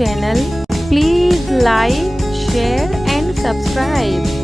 channel. Please like, share and subscribe.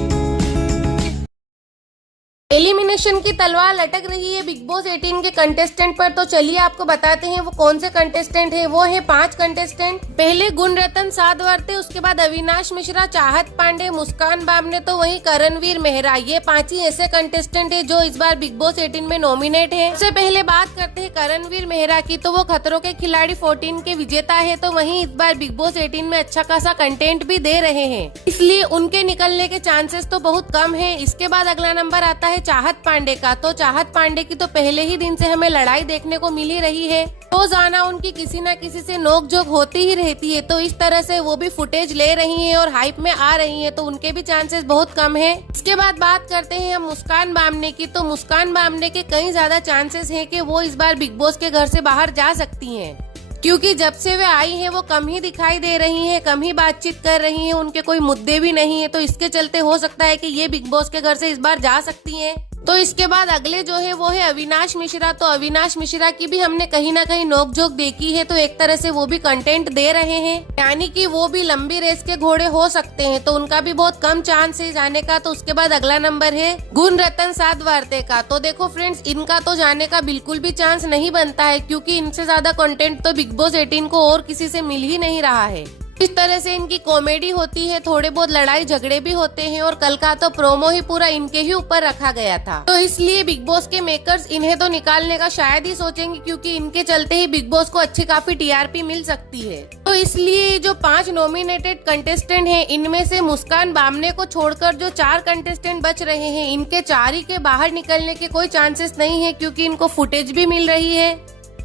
Elimination की तलवार लटक रही है बिग बॉस 18 के कंटेस्टेंट पर। तो चलिए आपको बताते हैं वो कौन से कंटेस्टेंट हैं। वो है 5 कंटेस्टेंट। पहले गुणरत्न साधवर्ते, उसके बाद अविनाश मिश्रा, चाहत पांडे, मुस्कान बामने, तो वहीं करणवीर मेहरा। ये 5 ही ऐसे कंटेस्टेंट है जो इस बार बिग बॉस 18 में नॉमिनेट है। सबसे पहले बात करते हैं करणवीर मेहरा की। तो वो खतरों के खिलाड़ी 14 के विजेता है। तो वहीं इस बार बिग बॉस 18 में अच्छा खासा कंटेंट भी दे रहे हैं, इसलिए उनके निकलने के चांसेस तो बहुत कम है। इसके बाद अगला नंबर आता है चाहत पांडे का। तो चाहत पांडे की तो पहले ही दिन से हमें लड़ाई देखने को मिली रही है। रोजाना उनकी किसी न किसी से नोकझोंक होती ही रहती है। तो इस तरह से वो भी फुटेज ले रही हैं और हाइप में आ रही हैं, तो उनके भी चांसेस बहुत कम हैं। इसके बाद बात करते हैं हम मुस्कान बामने की। तो मुस्कान बामने के कई ज्यादा चांसेस हैं कि वो इस बार बिग बॉस के घर से बाहर जा सकती हैं, क्योंकि जब से वे आई हैं वो कम ही दिखाई दे रही हैं, कम ही बातचीत कर रही हैं, उनके कोई मुद्दे भी नहीं है। तो इसके चलते हो सकता है कि ये बिग बॉस के घर से इस बार जा सकती हैं। तो इसके बाद अगले जो है वो है अविनाश मिश्रा। तो अविनाश मिश्रा की भी हमने कहीं ना कहीं नोकझोंक देखी है। तो एक तरह से वो भी कंटेंट दे रहे हैं, यानी कि वो भी लंबी रेस के घोड़े हो सकते हैं। तो उनका भी बहुत कम चांस है जाने का। तो उसके बाद अगला नंबर है गुणरत्न साधवर्ते का। तो देखो फ्रेंड्स, इनका तो जाने का बिल्कुल भी चांस नहीं बनता है, क्योंकि इनसे ज्यादा कंटेंट तो बिग बॉस 18 को और किसी से मिल ही नहीं रहा है। इस तरह से इनकी कॉमेडी होती है, थोड़े बहुत लड़ाई झगड़े भी होते हैं, और कल का तो प्रोमो ही पूरा इनके ही ऊपर रखा गया था। तो इसलिए बिग बॉस के मेकर्स इन्हें तो निकालने का शायद ही सोचेंगे, क्योंकि इनके चलते ही बिग बॉस को अच्छी काफी टीआरपी मिल सकती है। तो इसलिए जो 5 नॉमिनेटेड कंटेस्टेंट हैं, इनमें से मुस्कान बामने को छोड़कर जो 4 कंटेस्टेंट बच रहे हैं, इनके 4 ही के बाहर निकलने के कोई चांसेस नहीं है, क्योंकि इनको फुटेज भी मिल रही है।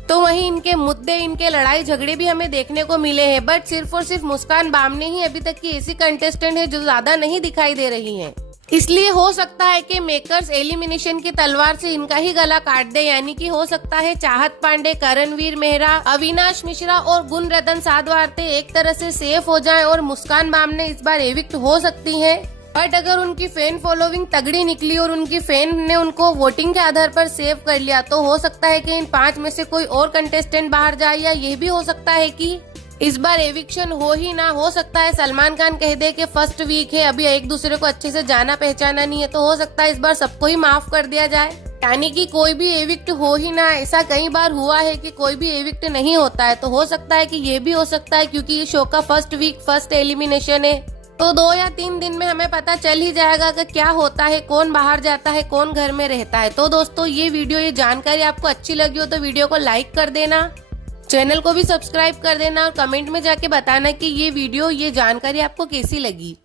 तो वहीं इनके मुद्दे, इनके लड़ाई झगड़े भी हमें देखने को मिले हैं। बट सिर्फ और सिर्फ मुस्कान बामने ही अभी तक की ऐसी कंटेस्टेंट है जो ज्यादा नहीं दिखाई दे रही हैं। इसलिए हो सकता है कि मेकर्स एलिमिनेशन की तलवार से इनका ही गला काट दे, यानी कि हो सकता है चाहत पांडे, करणवीर मेहरा, अविनाश मिश्रा और गुणरत्न साधवर्ते एक तरह से सेफ हो जाएं और मुस्कान बामने इस बार एविक्ट हो सकती हैं। बट अगर उनकी फैन फॉलोइंग तगड़ी निकली और उनकी फैन ने उनको वोटिंग के आधार पर सेव कर लिया, तो हो सकता है कि इन 5 में से कोई और कंटेस्टेंट बाहर जाए, या ये भी हो सकता है कि इस बार एविक्शन हो ही ना। हो सकता है सलमान खान कह दे कि फर्स्ट वीक है, अभी एक दूसरे को अच्छे से जाना पहचाना नहीं है, तो हो सकता है इस बार सबको ही माफ कर दिया जाए, यानी कि कोई भी एविक्ट हो ही ना। ऐसा कई बार हुआ है कि कोई भी एविक्ट नहीं होता है। तो हो सकता है कि ये भी हो सकता है, क्योंकि ये शो का फर्स्ट वीक फर्स्ट एलिमिनेशन है। तो 2 या 3 दिन में हमें पता चल ही जाएगा कि क्या होता है, कौन बाहर जाता है, कौन घर में रहता है। तो दोस्तों, ये वीडियो, ये जानकारी आपको अच्छी लगी हो तो वीडियो को लाइक कर देना, चैनल को भी सब्सक्राइब कर देना, और कमेंट में जाके बताना कि ये वीडियो, ये जानकारी आपको कैसी लगी।